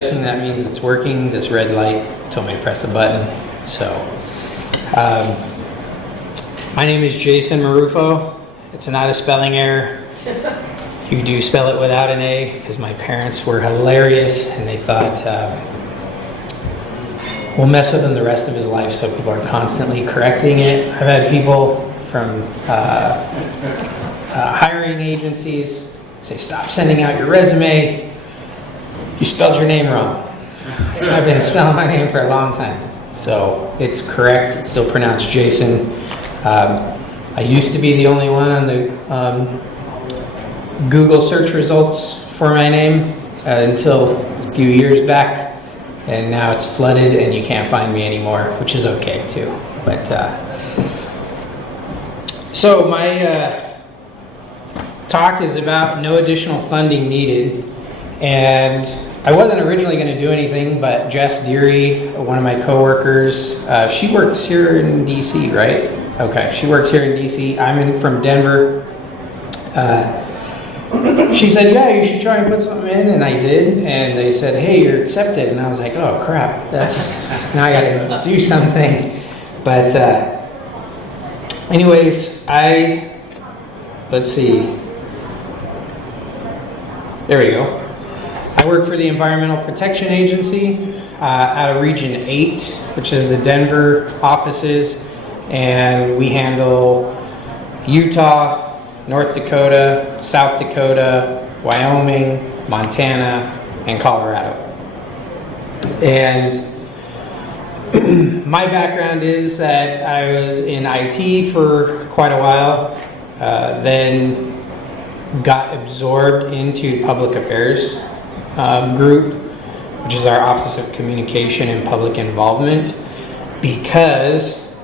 That means it's working. This red light told me to press a button. So, my name is Jason Marufo. It's not a spelling error. You do spell it without an A because my parents were hilarious and they thought we'll mess with him the rest of his life, so people are constantly correcting it. I've had people from hiring agencies say, stop sending out your resume. You spelled your name wrong. So I've been spelling my name for a long time. So it's correct. It's still pronounced Jason. I used to be the only one on the Google search results for my name until a few years back. And now it's flooded and you can't find me anymore, which is okay too. But so my talk is about no additional funding needed. And I wasn't originally going to do anything, but Jess Deary, one of my coworkers, she works here in DC, right? Okay, she works here in DC. I'm from Denver. She said, yeah, you should try and put something in, and I did. And they said, hey, you're accepted. And I was like, oh, crap, now I got to do something. But anyways, let's see. There we go. I work for the Environmental Protection Agency out of Region 8, which is the Denver offices, and we handle Utah, North Dakota, South Dakota, Wyoming, Montana, and Colorado. And my background is that I was in IT for quite a while, then got absorbed into public affairs group, which is our Office of Communication and Public Involvement, because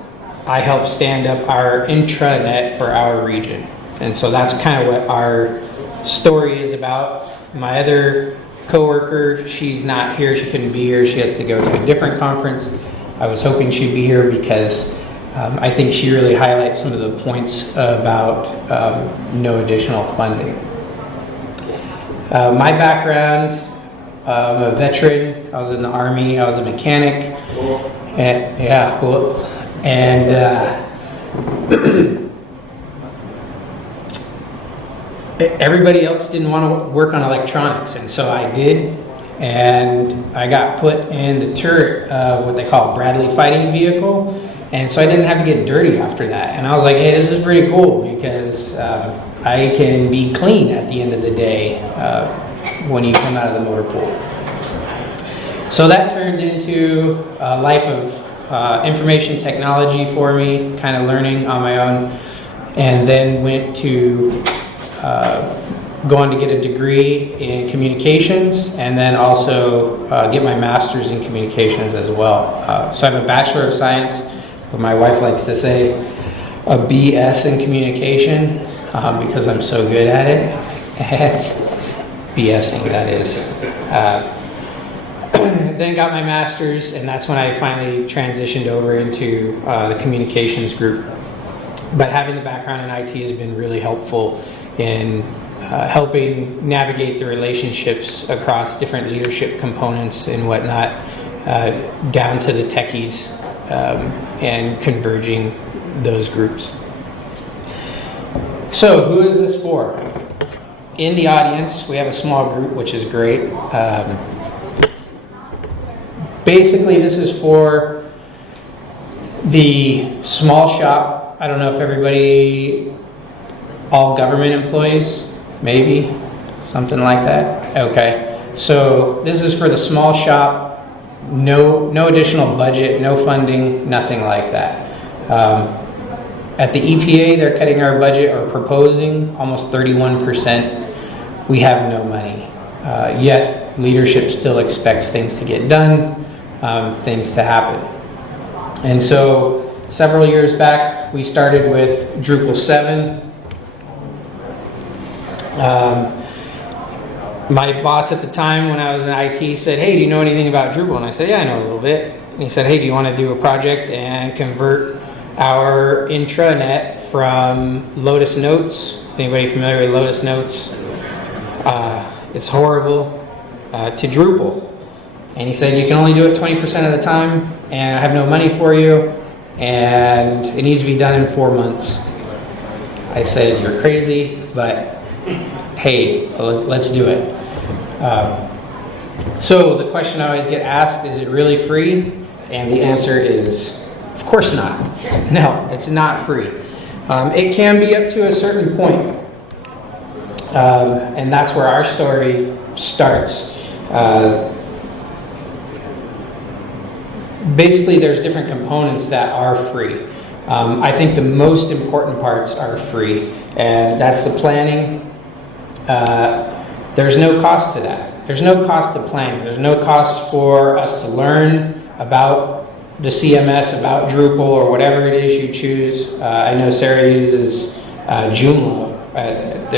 I helped stand up our intranet for our region. And so that's kind of what our story is about. My other coworker, she's not here, she couldn't be here, she has to go to a different conference. I was hoping she'd be here because I think she really highlights some of the points about no additional funding. My background, I'm a veteran. I was in the Army. I was a mechanic. And, yeah, cool. And everybody else didn't want to work on electronics, and so I did. And I got put in the turret of what they call a Bradley fighting vehicle. And so I didn't have to get dirty after that. And I was like, hey, this is pretty cool because I can be clean at the end of the day when you come out of the motor pool. So that turned into a life of information technology for me, kind of learning on my own. And then went to go on to get a degree in communications and then also get my master's in communications as well. So I have a Bachelor of Science. But my wife likes to say a BS in communication because I'm so good at it. And BSing, that is. Then got my master's, and that's when I finally transitioned over into the communications group. But having the background in IT has been really helpful in helping navigate the relationships across different leadership components and whatnot, down to the techies. And converging those groups. So who is this for? In the audience, we have a small group, which is great. Basically, this is for the small shop. I don't know if everybody, all government employees, maybe, something like that. Okay, so this is for the small shop. No additional budget, no funding, nothing like that. At the EPA, they're cutting our budget or proposing almost 31%. We have no money. Yet leadership still expects things to get done, things to happen. And so several years back, we started with Drupal 7. My boss at the time when I was in IT said, hey, do you know anything about Drupal? And I said, yeah, I know a little bit. And he said, hey, do you want to do a project and convert our intranet from Lotus Notes? Anybody familiar with Lotus Notes? It's horrible. To Drupal. And he said, you can only do it 20% of the time, and I have no money for you, and it needs to be done in 4 months. I said, you're crazy, but hey, let's do it. So the question I always get asked, is it really free? And the answer is, of course not. No, it's not free. It can be up to a certain point. And that's where our story starts. Basically, there's different components that are free. I think the most important parts are free, and that's the planning. There's no cost to that. There's no cost to planning. There's no cost for us to learn about the CMS, about Drupal, or whatever it is you choose. I know Sarah uses Joomla but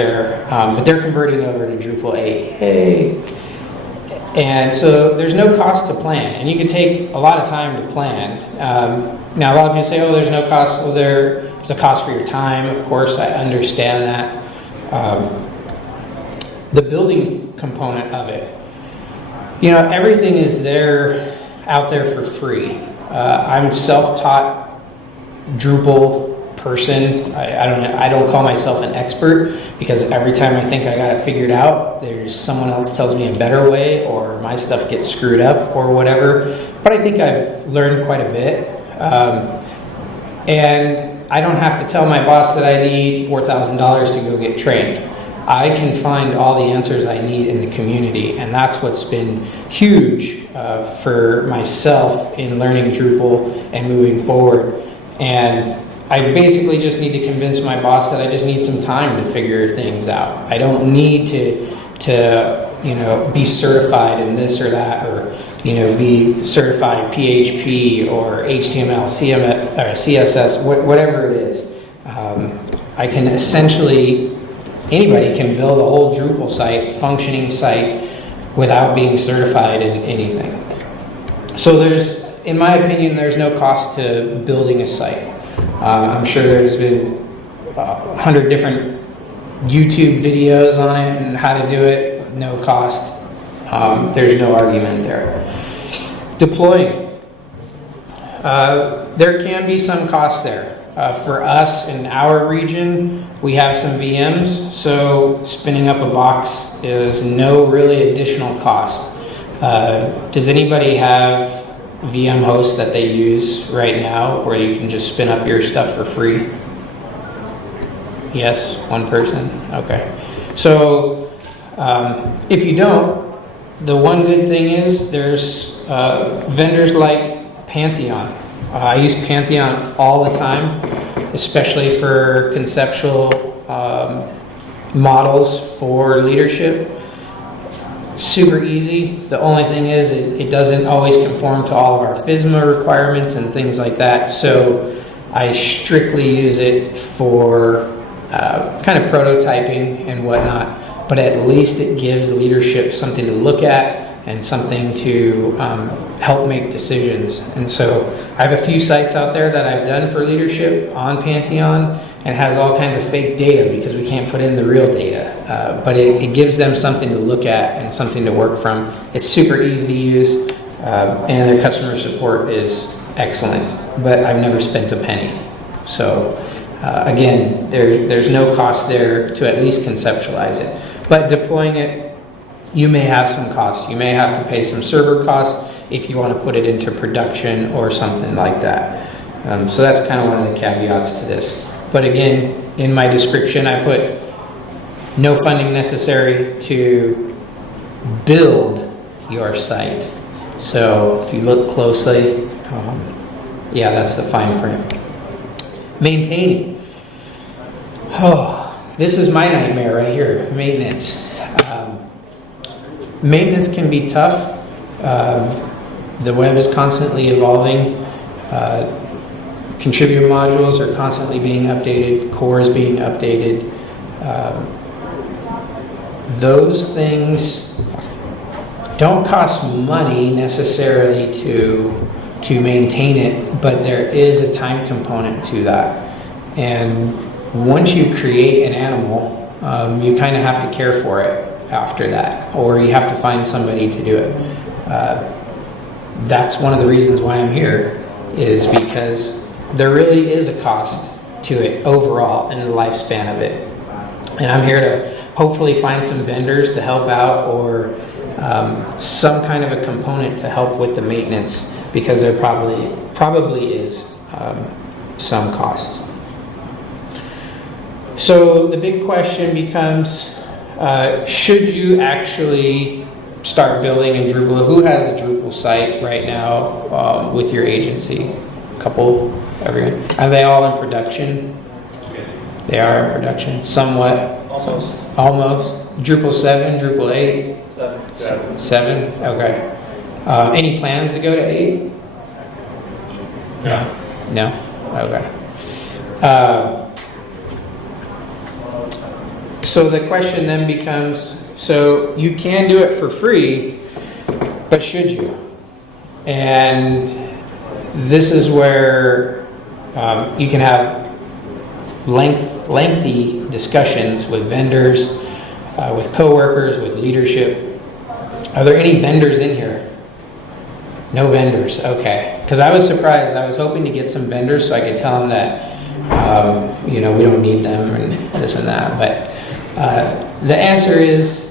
they're converting over to Drupal 8. Hey! And so there's no cost to plan, and you can take a lot of time to plan. Now, a lot of people say, oh, there's no cost. Well, there's a cost for your time. Of course, I understand that. The building component of it, everything is out there for free. I'm self-taught Drupal person. I don't call myself an expert, because every time I think I got it figured out, there's someone else tells me a better way, or my stuff gets screwed up or whatever. But I think I've learned quite a bit. And I don't have to tell my boss that I need $4,000 to go get trained. I can find all the answers I need in the community, and that's what's been huge for myself in learning Drupal and moving forward. And I basically just need to convince my boss that I just need some time to figure things out. I don't need to be certified in this or that, or be certified PHP or HTML, CSS, whatever it is. I can essentially, anybody can build a whole Drupal site, functioning site, without being certified in anything. So in my opinion, there's no cost to building a site. I'm sure there's been 100 different YouTube videos on it and how to do it, no cost. There's no argument there. Deploying. There can be some cost there. For us in our region, we have some VMs, so spinning up a box is no really additional cost. Does anybody have VM hosts that they use right now where you can just spin up your stuff for free? Yes, one person? Okay. So if you don't, the one good thing is there's vendors like Pantheon. I use Pantheon all the time, especially for conceptual models for leadership. Super easy. The only thing is it doesn't always conform to all of our FSMA requirements and things like that. So I strictly use it for kind of prototyping and whatnot. But at least it gives leadership something to look at and something to help make decisions. And so I have a few sites out there that I've done for leadership on Pantheon, and has all kinds of fake data because we can't put in the real data. But it gives them something to look at and something to work from. It's super easy to use, and their customer support is excellent, but I've never spent a penny. So again, there's no cost there to at least conceptualize it. But deploying it, you may have some costs. You may have to pay some server costs if you want to put it into production or something like that. So that's kind of one of the caveats to this. But again, in my description, I put no funding necessary to build your site. So if you look closely, yeah, that's the fine print. Maintaining. Oh, this is my nightmare right here, maintenance. Maintenance can be tough. The web is constantly evolving. Contributor modules are constantly being updated. Core is being updated. Those things don't cost money necessarily to maintain it, but there is a time component to that. And once you create an animal, you kind of have to care for it after that, or you have to find somebody to do it. that's one of the reasons why I'm here, is because there really is a cost to it overall in the lifespan of it. And I'm here to hopefully find some vendors to help out, or some kind of a component to help with the maintenance, because there probably is some cost. So the big question becomes, should you actually start building in Drupal? Who has a Drupal site right now with your agency? A couple, everyone. Are they all in production? Yes. They are in production, somewhat. Almost. Almost. Drupal 7, Drupal 8? 7. 7? Okay. Any plans to go to 8? No? Okay. So the question then becomes, so you can do it for free, but should you? And this is where you can have lengthy discussions with vendors, with coworkers, with leadership. Are there any vendors in here? No vendors, okay. Because I was surprised. I was hoping to get some vendors so I could tell them that, we don't need them and this and that. But the answer is,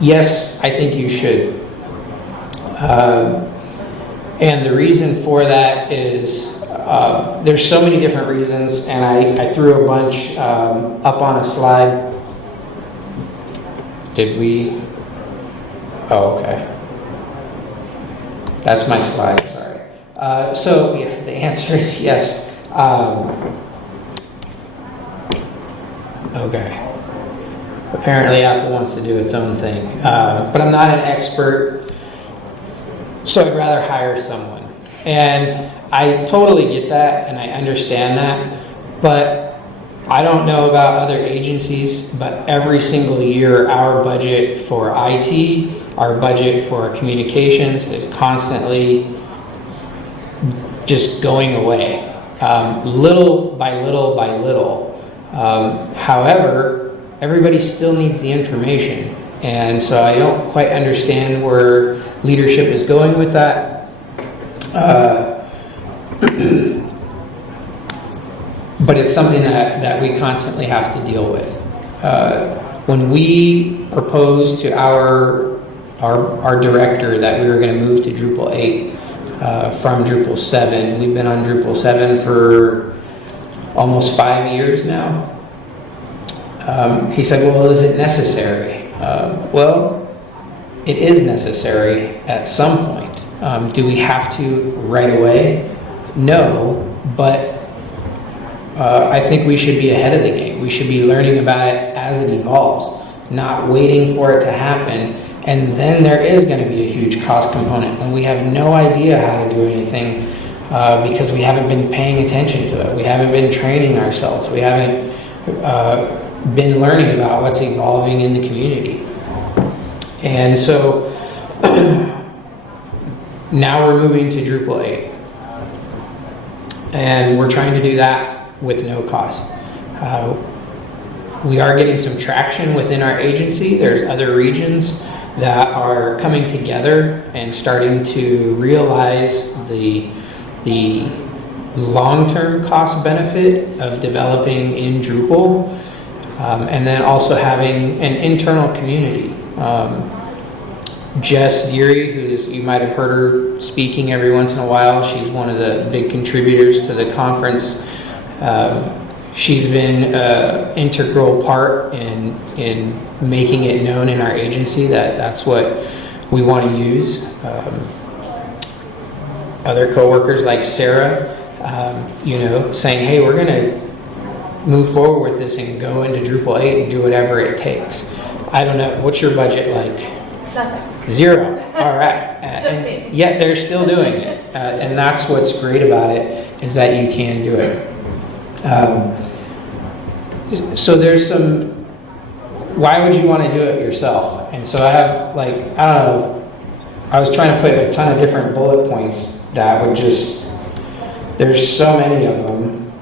yes, I think you should. And the reason for that is there's so many different reasons, and I threw a bunch up on a slide. Did we? Oh, okay. That's my slide, sorry. So if the answer is yes. Okay. Apparently Apple wants to do its own thing. But I'm not an expert, so I'd rather hire someone. And I totally get that, and I understand that, but I don't know about other agencies, but every single year our budget for IT, our budget for communications is constantly just going away, little by little by little. However, everybody still needs the information, and so I don't quite understand where leadership is going with that. But it's something that we constantly have to deal with. When we proposed to our director that we were going to move to Drupal 8 from Drupal 7, we've been on Drupal 7 for almost 5 years now. He said, well, is it necessary? Well, it is necessary at some point. Do we have to right away? No, but I think we should be ahead of the game. We should be learning about it as it evolves, not waiting for it to happen. And then there is going to be a huge cost component, and we have no idea how to do anything because we haven't been paying attention to it. We haven't been training ourselves. We haven't been learning about what's evolving in the community. And so now we're moving to Drupal 8. And we're trying to do that with no cost. We are getting some traction within our agency. There's other regions that are coming together and starting to realize the long-term cost benefit of developing in Drupal, and then also having an internal community. Jess Deary, who's, you might have heard her speaking every once in a while. She's one of the big contributors to the conference. She's been an integral part in making it known in our agency that that's what we want to use. Other coworkers like Sarah, saying, hey, we're going to move forward with this and go into Drupal 8 and do whatever it takes. I don't know. What's your budget like? Nothing. 0. All right. Just me. Yet they're still doing it. And that's what's great about it, is that you can do it. So there's some, why would you want to do it yourself? And so I have I was trying to put a ton of different bullet points that would just, there's so many of them.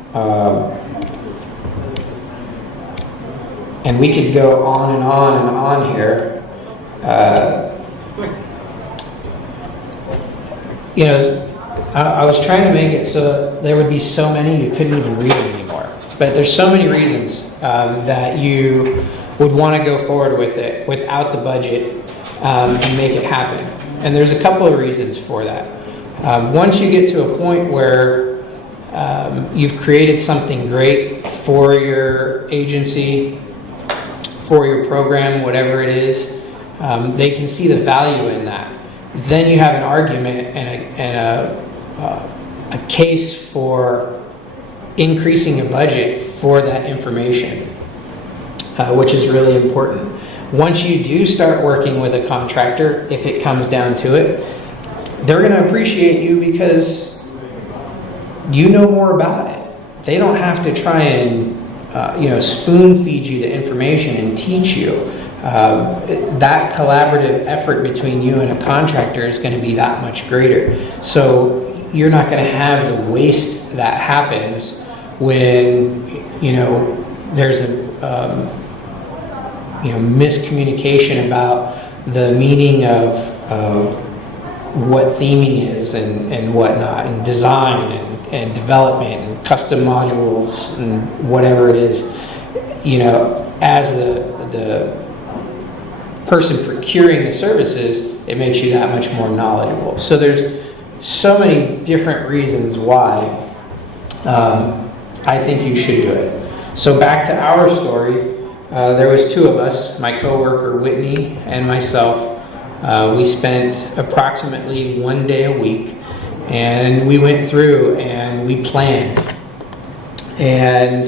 And we could go on and on and on here. you know, I was trying to make it so there would be so many you couldn't even read them anymore. But there's so many reasons that you would want to go forward with it without the budget and make it happen. And there's a couple of reasons for that. Once you get to a point where you've created something great for your agency, for your program, whatever it is, they can see the value in that. Then you have an argument and a case for increasing a budget for that information, which is really important. Once you do start working with a contractor, if it comes down to it, they're going to appreciate you because you know more about it. They don't have to try and spoon feed you the information and teach you. That collaborative effort between you and a contractor is going to be that much greater. So you're not going to have the waste that happens when there's a miscommunication about the meaning of what theming is and whatnot, and design and development and custom modules and whatever it is. As the person procuring the services, it makes you that much more knowledgeable. So there's so many different reasons why I think you should do it. So back to our story, there was two of us, my coworker Whitney and myself. We spent approximately 1 day a week, and we went through and we planned. And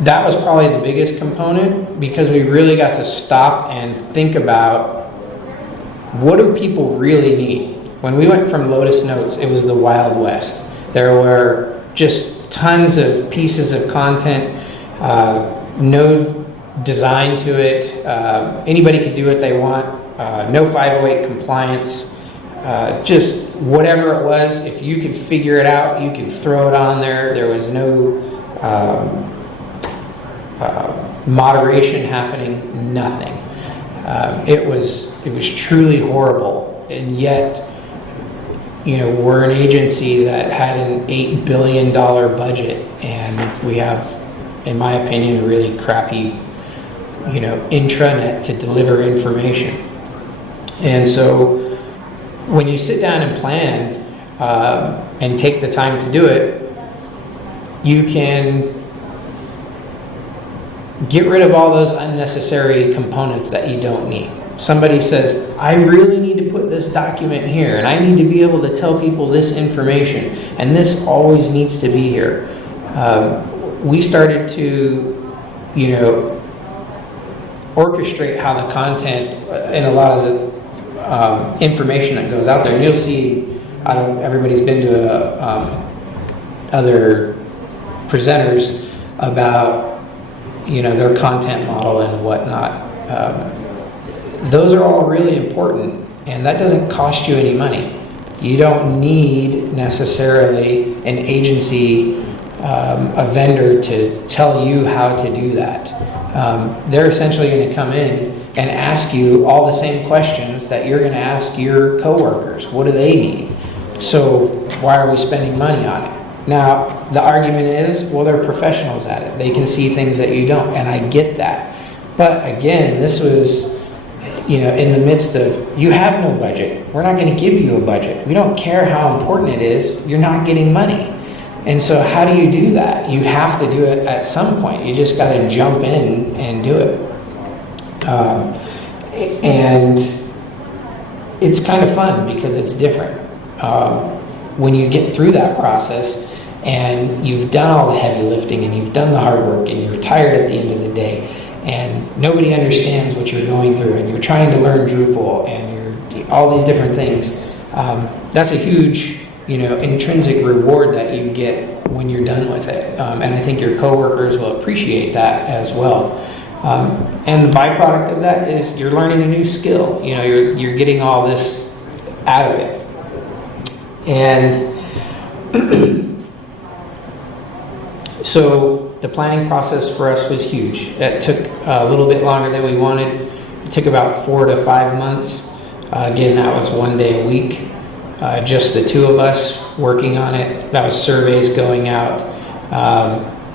that was probably the biggest component, because we really got to stop and think about, what do people really need? When we went from Lotus Notes, it was the Wild West. There were just tons of pieces of content, no design to it. Anybody could do what they want. No 508 compliance. Just whatever it was, if you could figure it out, you could throw it on there. There was no moderation happening, nothing. It was truly horrible, and yet, we're an agency that had an $8 billion budget, and we have, in my opinion, a really crappy, intranet to deliver information. And so, when you sit down and plan and take the time to do it, you can get rid of all those unnecessary components that you don't need. Somebody says, I really need to put this document here, and I need to be able to tell people this information, and this always needs to be here. We started to, orchestrate how the content and a lot of the information that goes out there. And you'll see, everybody's been to other presenters about their content model and whatnot. Those are all really important, and that doesn't cost you any money. You don't need necessarily an agency, a vendor to tell you how to do that. They're essentially going to come in and ask you all the same questions that you're going to ask your coworkers. What do they need? So why are we spending money on it? Now, the argument is, well, they're professionals at it. They can see things that you don't, and I get that. But again, this was, in the midst of, you have no budget. We're not going to give you a budget. We don't care how important it is. You're not getting money. And so how do you do that? You have to do it at some point. You just got to jump in and do it. And it's kind of fun because it's different. When you get through that process and you've done all the heavy lifting and you've done the hard work and you're tired at the end of the day and nobody understands what you're going through and you're trying to learn Drupal and you're all these different things, that's a huge intrinsic reward that you get when you're done with it. And I think your coworkers will appreciate that as well. And the byproduct of that is you're learning a new skill. You're getting all this out of it. And so the planning process for us was huge. It took a little bit longer than we wanted. It took about 4 to 5 months. Again, that was 1 day a week, just the two of us working on it. That was surveys going out,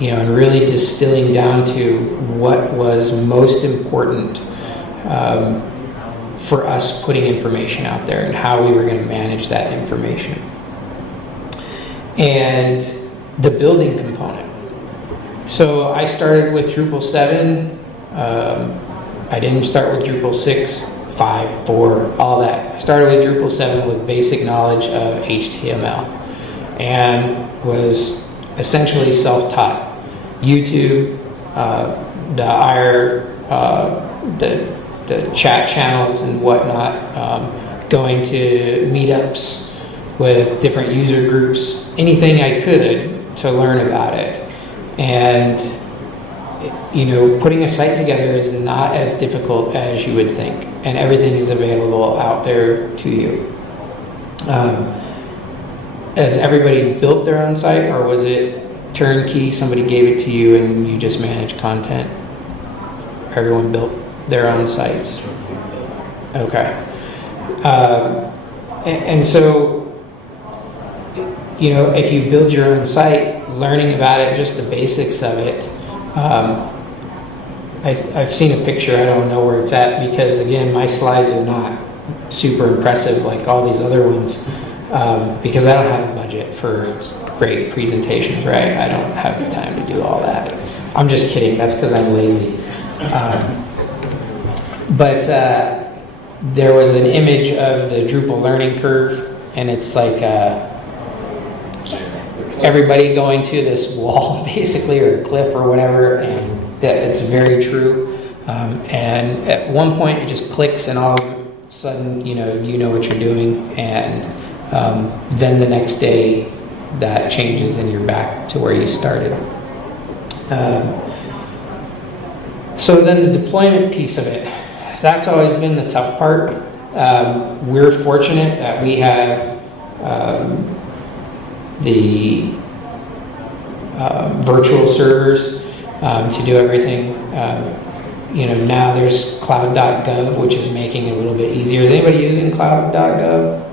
and really distilling down to what was most important for us putting information out there and how we were going to manage that information. And the building component. So I started with Drupal 7. I didn't start with Drupal 6, 5, 4, all that. I started with Drupal 7 with basic knowledge of HTML and was essentially self-taught. YouTube, the chat channels and whatnot, going to meetups with different user groups, anything I could to learn about it. And putting a site together is not as difficult as you would think, and everything is available out there to you. Has everybody built their own site, or was it turnkey, somebody gave it to you and you just manage content? Everyone built their own sites. Okay. And so, if you build your own site, learning about it, just the basics of it, I've seen a picture, I don't know where it's at, because again, my slides are not super impressive like all these other ones, because I don't have a budget for great presentations, right? I don't have the time to do all that. I'm just kidding, that's because I'm lazy. But there was an image of the Drupal learning curve, and it's like everybody going to this wall, basically, or a cliff or whatever, and it's very true. And at one point, it just clicks, and all of a sudden, you know what you're doing, and then the next day, that changes, and you're back to where you started. So then the deployment piece of it, that's always been the tough part. We're fortunate that we have the virtual servers to do everything. Now there's cloud.gov, which is making it a little bit easier. Is anybody using cloud.gov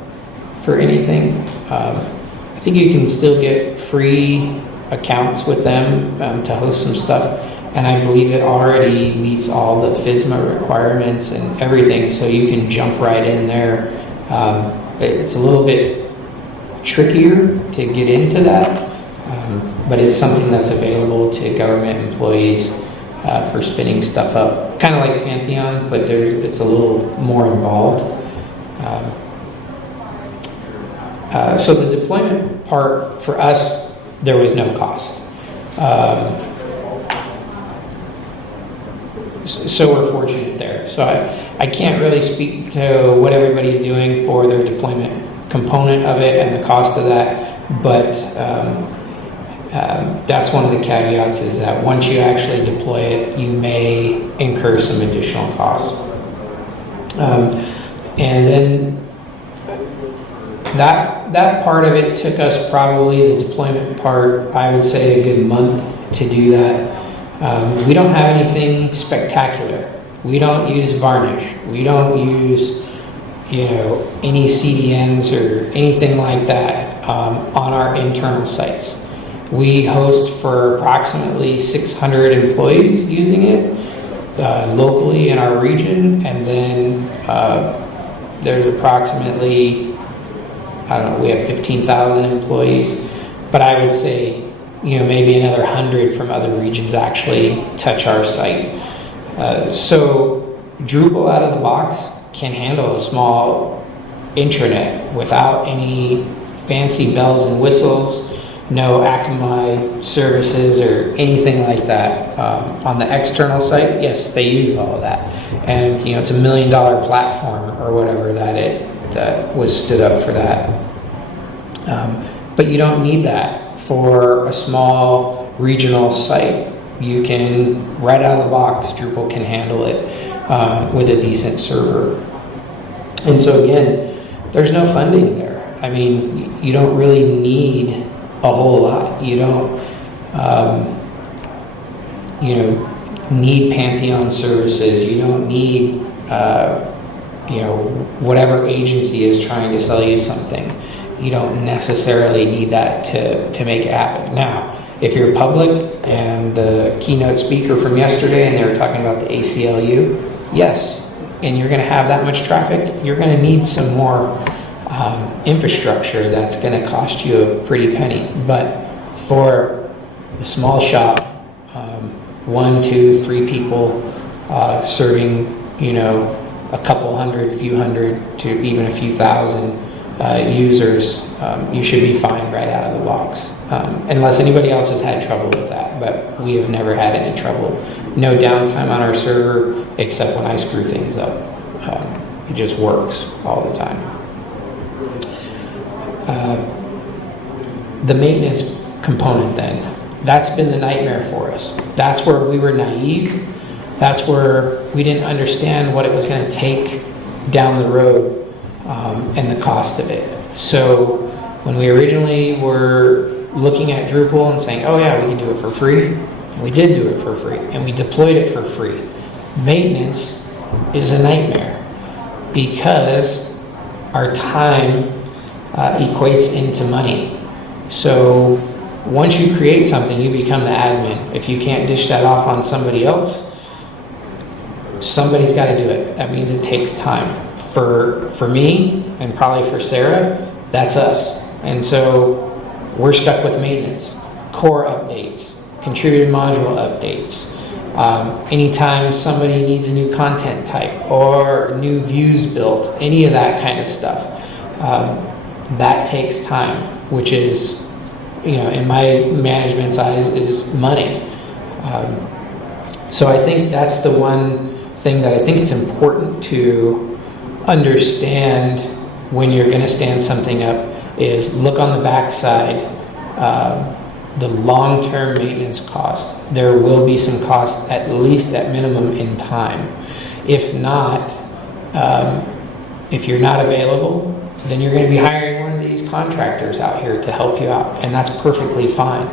for anything? I think you can still get free accounts with them to host some stuff. And I believe it already meets all the FSMA requirements and everything, so you can jump right in there. It's a little bit trickier to get into that, but it's something that's available to government employees for spinning stuff up. Kind of like Pantheon, but it's a little more involved. So the deployment part for us, there was no cost. So we're fortunate there. So I can't really speak to what everybody's doing for their deployment component of it and the cost of that, but that's one of the caveats, is that once you actually deploy it, you may incur some additional costs. And then that part of it took us, probably the deployment part, I would say a good month to do that. We don't have anything spectacular. We don't use Varnish. We don't use, any CDNs or anything like that on our internal sites. We host for approximately 600 employees using it locally in our region, and then there's approximately, we have 15,000 employees, but I would say maybe another 100 from other regions actually touch our site. So Drupal out of the box can handle a small intranet without any fancy bells and whistles, no Akamai services or anything like that. On the external site, yes, they use all of that. And it's $1 million platform or whatever that was stood up for that. But you don't need that for a small regional site. You can, right out of the box, Drupal can handle it with a decent server. And so again, there's no funding there. I mean, you don't really need a whole lot. You don't, need Pantheon services. You don't need whatever agency is trying to sell you something. You don't necessarily need that to make it happen. Now, if you're public and the keynote speaker from yesterday and they were talking about the ACLU, yes, and you're going to have that much traffic, you're going to need some more infrastructure that's going to cost you a pretty penny. But for the small shop, 1, 2, 3 people serving, a couple hundred, few hundred to even a few thousand users, you should be fine right out of the box. Unless anybody else has had trouble with that, but we have never had any trouble. No downtime on our server except when I screw things up. It just works all the time. The maintenance component then, that's been the nightmare for us. That's where we were naive. That's where we didn't understand what it was going to take down the road and the cost of it. So when we originally were looking at Drupal and saying, oh yeah, we can do it for free, we did do it for free, and we deployed it for free. Maintenance is a nightmare because our time equates into money. So once you create something, you become the admin. If you can't dish that off on somebody else, somebody's got to do it. That means it takes time. For me, and probably for Sarah, that's us. And so we're stuck with maintenance, core updates, contributed module updates. Anytime somebody needs a new content type or new views built, any of that kind of stuff, that takes time, which is, in my management's eyes, is money. So I think that's the one thing that I think it's important to understand when you're going to stand something up is look on the backside, the long-term maintenance cost. There will be some cost, at least at minimum, in time. If not, if you're not available, then you're going to be hiring one of these contractors out here to help you out, and that's perfectly fine.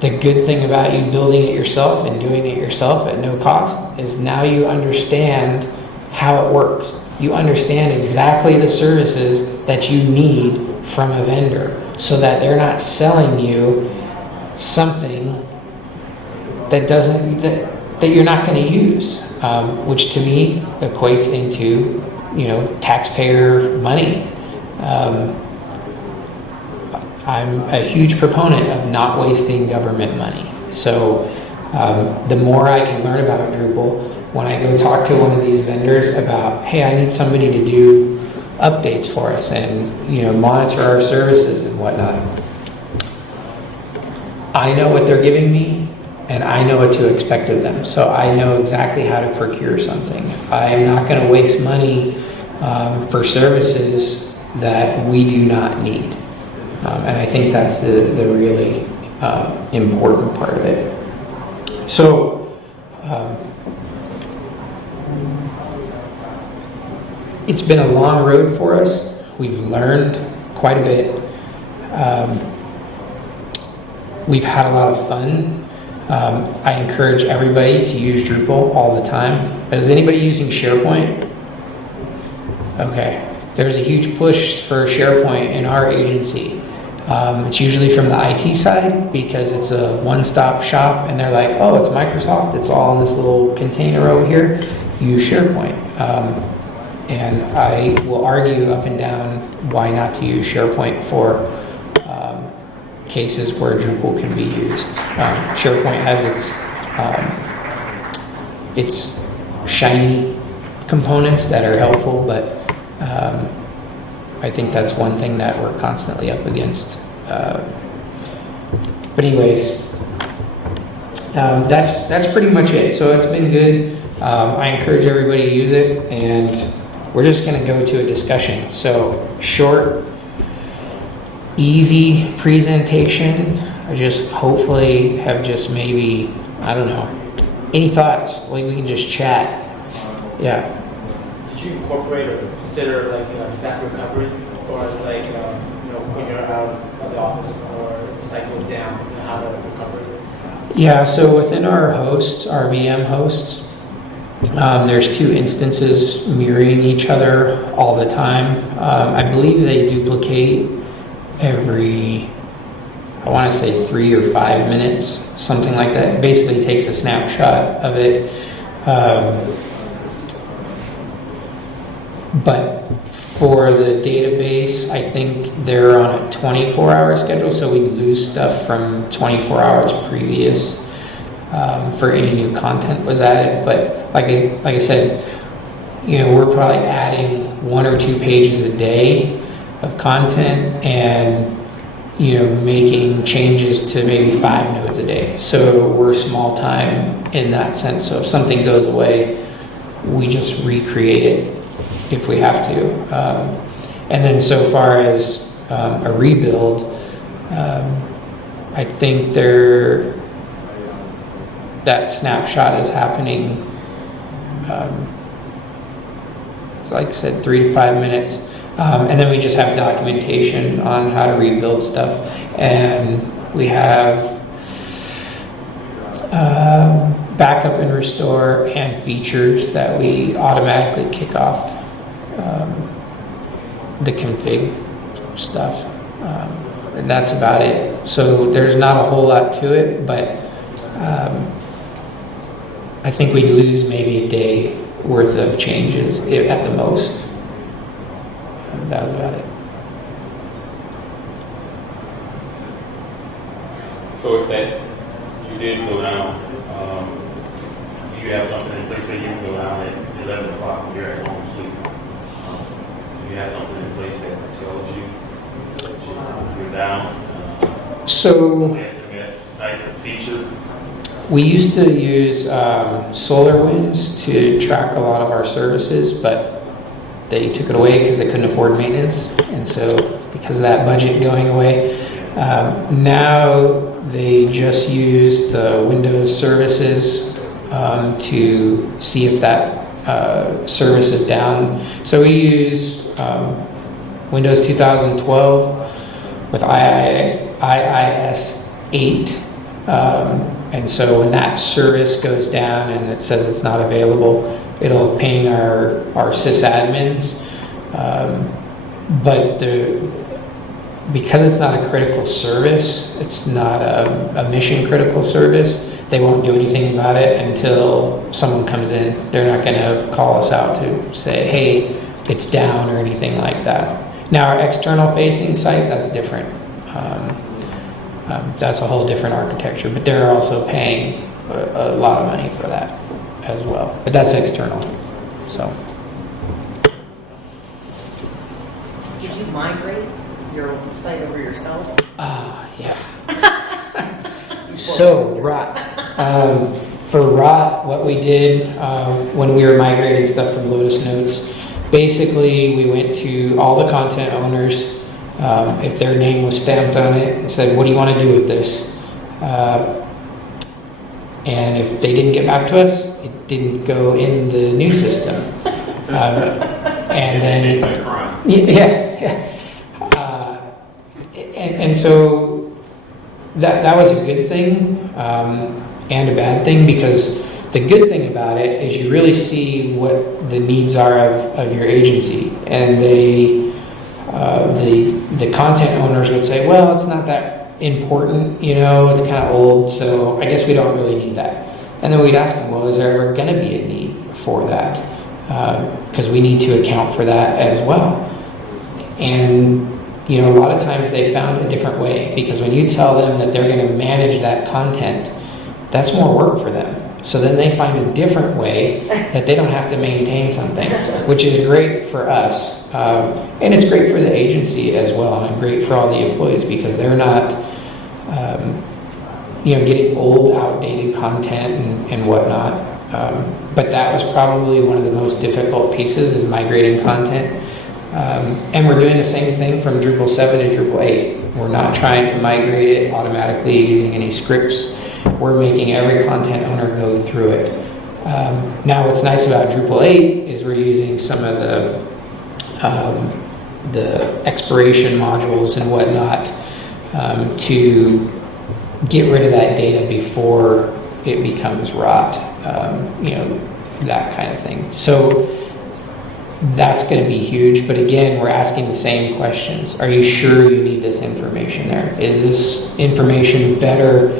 The good thing about you building it yourself and doing it yourself at no cost is now you understand how it works. You understand exactly the services that you need from a vendor so that they're not selling you something that you're not going to use, which to me equates into taxpayer money. I'm a huge proponent of not wasting government money. So the more I can learn about Drupal, when I go talk to one of these vendors about, hey, I need somebody to do updates for us and monitor our services and whatnot, I know what they're giving me and I know what to expect of them. So I know exactly how to procure something. I'm not going to waste money for services that we do not need. And I think that's the really important part of it. So it's been a long road for us. We've learned quite a bit. We've had a lot of fun. I encourage everybody to use Drupal all the time. Is anybody using SharePoint? Okay. There's a huge push for SharePoint in our agency. It's usually from the IT side because it's a one-stop shop and they're like, oh, it's Microsoft. It's all in this little container over here. Use SharePoint. And I will argue up and down why not to use SharePoint for cases where Drupal can be used. SharePoint has its shiny components that are helpful, but I think that's one thing that we're constantly up against. But anyways, that's pretty much it. So it's been good. I encourage everybody to use it, and we're just going to go to a discussion. So short, easy presentation. I just hopefully have just maybe, I don't know, any thoughts? Like we can just chat. Yeah. Did you incorporate or consider disaster recovery, or as when you're out of the office or if the site goes down, how to recover? Yeah. So within our hosts, our VM hosts, There's two instances mirroring each other all the time. I believe they duplicate every, I want to say 3 or 5 minutes, something like that. It basically takes a snapshot of it. But for the database, I think they're on a 24-hour schedule, so we lose stuff from 24 hours previous for any new content was added. But like I said, we're probably adding 1 or 2 pages a day of content and making changes to maybe 5 nodes a day. So we're small time in that sense. So if something goes away, we just recreate it if we have to. And then so far as a rebuild, I think that snapshot is happening, it's like I said, 3 to 5 minutes. And then we just have documentation on how to rebuild stuff. And we have backup and restore and features that we automatically kick off the config stuff. And that's about it. So there's not a whole lot to it, but I think we'd lose maybe a day worth of changes at the most. And that was about it. So if that you did go down, do you have something in place that you can go down at 11 o'clock when you're at home sleep? Do you have something in place that tells you you're down? So SMS type of feature? we used to use SolarWinds to track a lot of our services, but they took it away because they couldn't afford maintenance. And so because of that budget going away, now they just use the Windows services to see if that service is down. So we use Windows 2012 with IIS 8. And so when that service goes down and it says it's not available, it'll ping our sysadmins. But because it's not a critical service, it's not a mission critical service, they won't do anything about it until someone comes in. They're not going to call us out to say, hey, it's down or anything like that. Now our external facing site, that's different. That's a whole different architecture, but they're also paying a lot of money for that as well. But that's external. So. Did you migrate your site over yourself? Yeah. So ROT. For ROT, what we did when we were migrating stuff from Lotus Notes, basically we went to all the content owners. If their name was stamped on it and said, what do you want to do with this? And if they didn't get back to us, it didn't go in the new system. And then, and so that was a good thing and a bad thing, because the good thing about it is you really see what the needs are of your agency, and the content owners would say, well, it's not that important, it's kind of old, so I guess we don't really need that. And then we'd ask them, well, is there ever going to be a need for that? Because we need to account for that as well. And a lot of times they found a different way, because when you tell them that they're going to manage that content, that's more work for them. So then they find a different way that they don't have to maintain something, which is great for us. And it's great for the agency as well, and great for all the employees, because they're not getting old, outdated content and whatnot. But that was probably one of the most difficult pieces, is migrating content. And we're doing the same thing from Drupal 7 to Drupal 8. We're not trying to migrate it automatically using any scripts. We're making every content owner go through it. Now what's nice about Drupal 8 is we're using some of the expiration modules and whatnot to get rid of that data before it becomes rot. that kind of thing. So that's going to be huge. But again, we're asking the same questions. Are you sure you need this information there? Is this information better,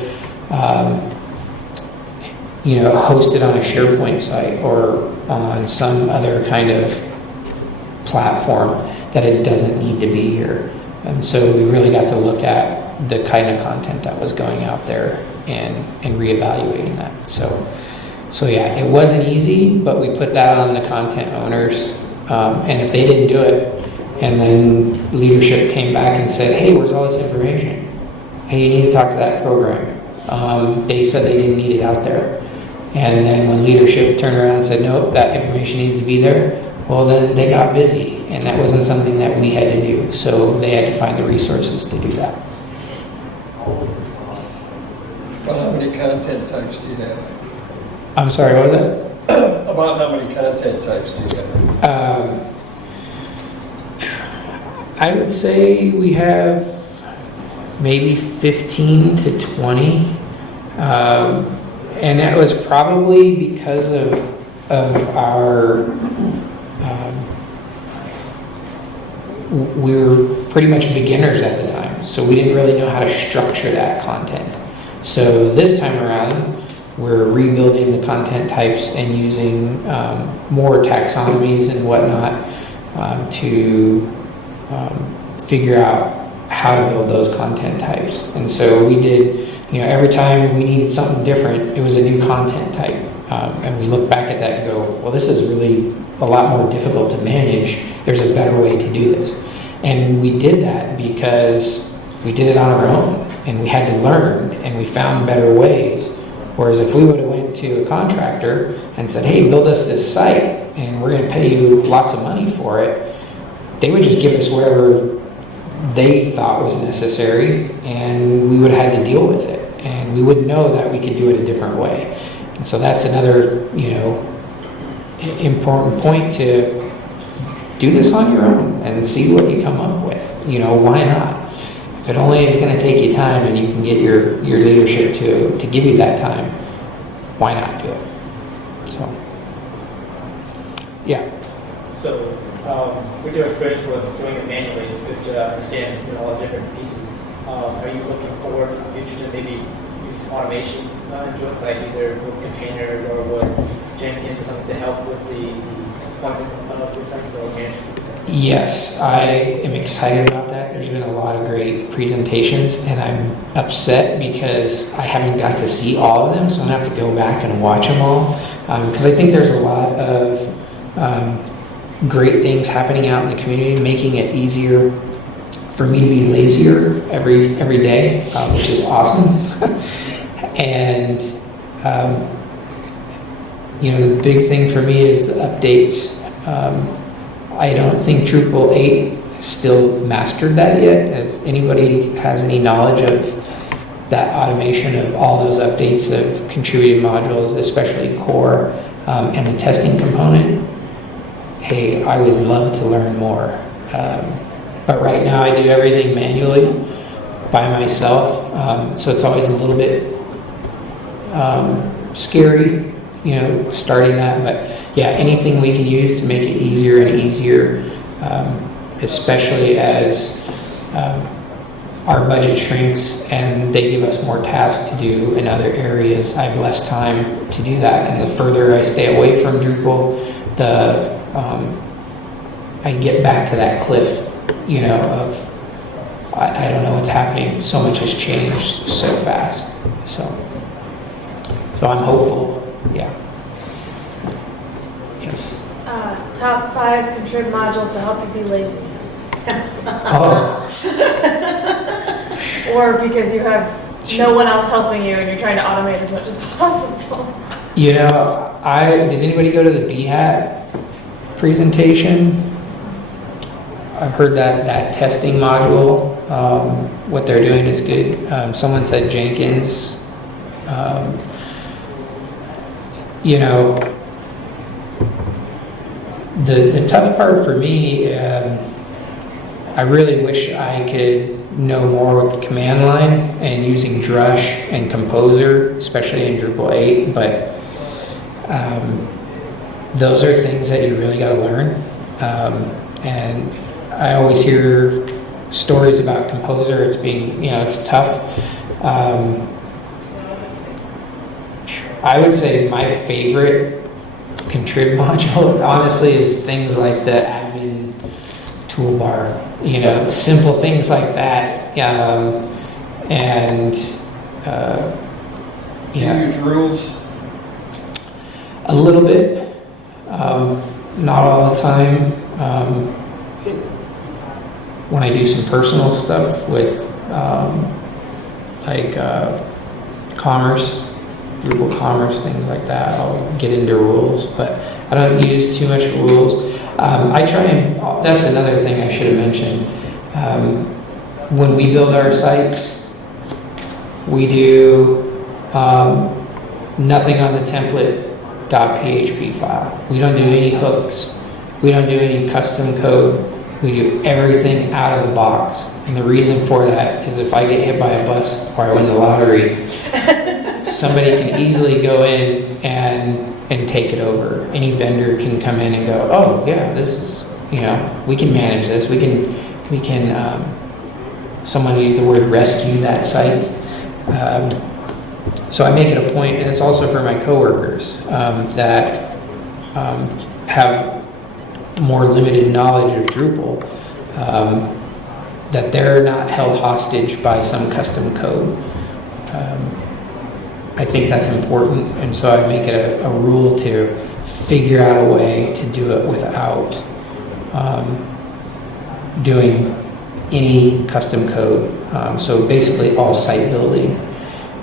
hosted on a SharePoint site or on some other kind of platform that it doesn't need to be here? And so we really got to look at the kind of content that was going out there and reevaluating that. So yeah, it wasn't easy, but we put that on the content owners. And if they didn't do it, and then leadership came back and said, hey, where's all this information? Hey, you need to talk to that program. They said they didn't need it out there. And then when leadership turned around and said, nope, that information needs to be there, well, then they got busy. And that wasn't something that we had to do. So they had to find the resources to do that. About how many content types do you have? I'm sorry, what was that? About how many content types do you have? I would say we have maybe 15 to 20. And that was probably because of our, we were pretty much beginners at the time. So we didn't really know how to structure that content. So this time around, we're rebuilding the content types and using more taxonomies and whatnot to figure out how to build those content types. And so we did, every time we needed something different, it was a new content type. And we look back at that and go, well, this is really a lot more difficult to manage. There's a better way to do this. And we did that because we did it on our own and we had to learn and we found better ways. Whereas if we would have went to a contractor and said, hey, build us this site and we're going to pay you lots of money for it, they would just give us whatever they thought was necessary and we would have had to deal with it. And we wouldn't know that we could do it a different way. And so that's another, important point to do this on your own and see what you come up with. Why not? If it only is going to take you time and you can get your leadership to give you that time, why not do it? So, yeah. So, with your experience with doing it manually, it's good to understand all the different pieces. Are you looking forward in the future to maybe use automation into it, like either with containers or with Jenkins or something to help with the deployment of the sites or management? Yes, I am excited about that. There's been a lot of great presentations, and I'm upset because I haven't got to see all of them, so I'm going to have to go back and watch them all. Because I think there's a lot of great things happening out in the community, making it easier for me to be lazier every day, which is awesome. And the big thing for me is the updates. I don't think Drupal 8 still mastered that yet. If anybody has any knowledge of that automation of all those updates of contributed modules, especially core and the testing component, hey, I would love to learn more. But right now I do everything manually by myself, so it's always a little bit scary, starting that. But yeah, anything we can use to make it easier and easier, especially as our budget shrinks and they give us more tasks to do in other areas, I have less time to do that. And the further I stay away from Drupal, the I get back to that cliff, of I don't know what's happening. So much has changed so fast. So I'm hopeful. Yeah. Yes. Top 5 contrib modules to help you be lazy. Oh. Or because you have no one else helping you and you're trying to automate as much as possible. Did anybody go to the BHAT presentation? I've heard that testing module, what they're doing is good. Someone said Jenkins. The tough part for me, I really wish I could know more with the command line and using Drush and Composer, especially in Drupal 8, but those are things that you really got to learn. And I always hear stories about Composer. It's being, it's tough. I would say my favorite contrib module, honestly, is things like the admin toolbar. Simple things like that. Do you use rules? A little bit, not all the time. When I do some personal stuff with commerce, Drupal commerce, things like that, I'll get into rules, but I don't use too much rules. I try and, that's another thing I should have mentioned. When we build our sites, we do nothing on the template.php file. We don't do any hooks. We don't do any custom code. We do everything out of the box. And the reason for that is if I get hit by a bus or I win the lottery, somebody can easily go in and take it over. Any vendor can come in and go, oh yeah, this is, we can manage this. We can someone used the word rescue that site. So I make it a point, and it's also for my coworkers that have more limited knowledge of Drupal, that they're not held hostage by some custom code. I think that's important, and so I make it a rule to figure out a way to do it without doing any custom code. So basically all site building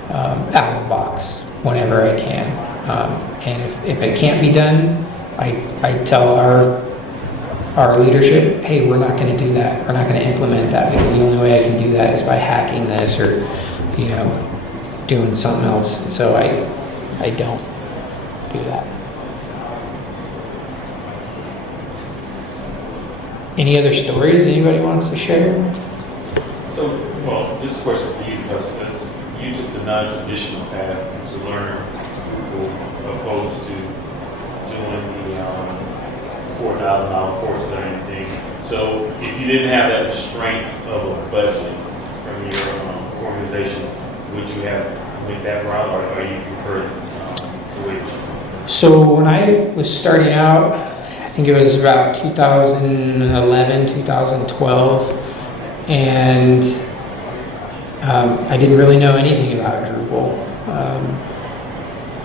out of the box whenever I can. And if it can't be done, I tell our leadership, hey, we're not going to do that. We're not going to implement that because the only way I can do that is by hacking this or, doing something else. So I don't do that. Any other stories anybody wants to share? So, well, this is a question for you because you took the non-traditional path to learn Drupal opposed to doing the $4,000 courses or anything. So, if you didn't have that restraint of a budget from your organization, would you have went that route, or you prefer the way? So when I was starting out, I think it was about 2011, 2012, and I didn't really know anything about Drupal.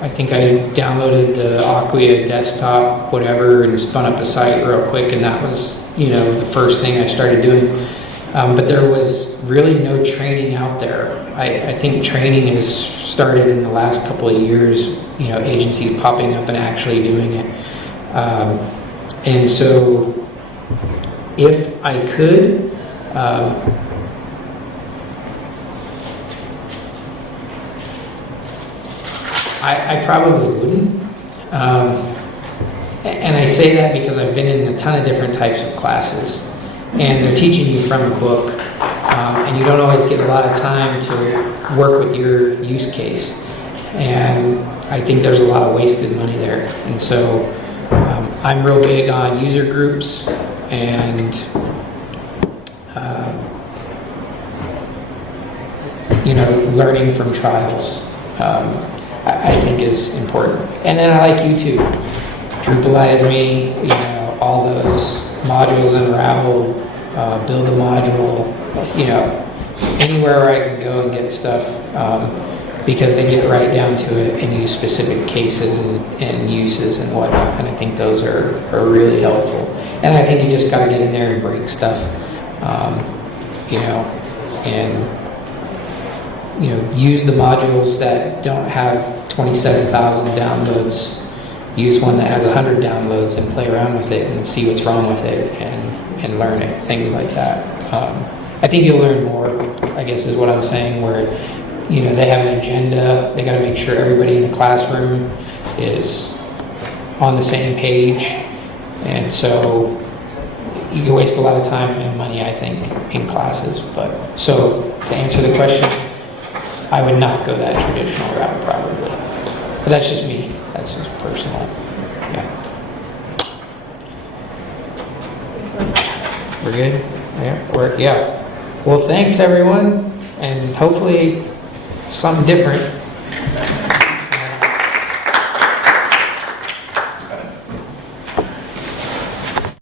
I think I downloaded the Acquia desktop, whatever, and spun up a site real quick, and that was, the first thing I started doing. But there was really no training out there. I think training has started in the last couple of years, agencies popping up and actually doing it. And so if I could, I probably wouldn't. And I say that because I've been in a ton of different types of classes. And they're teaching you from a book, and you don't always get a lot of time to work with your use case. And I think there's a lot of wasted money there. And so I'm real big on user groups and learning from trials. I think is important. And then I like YouTube. Drupalize Me, all those modules, Unravel, build a module, anywhere where I can go and get stuff, because they get right down to it and use specific cases and uses and whatnot, and I think those are really helpful. And I think you just got to get in there and break stuff, and use the modules that don't have 27,000 downloads. Use one that has 100 downloads and play around with it and see what's wrong with it and learn it, things like that. I think you'll learn more, I guess is what I'm saying, where, they have an agenda. They got to make sure everybody in the classroom is on the same page. And so you can waste a lot of time and money, I think, in classes. But so to answer the question, I would not go that traditional route probably. But that's just me. That's just personal. Yeah. We're good? Yeah. Well, thanks everyone, and hopefully something different.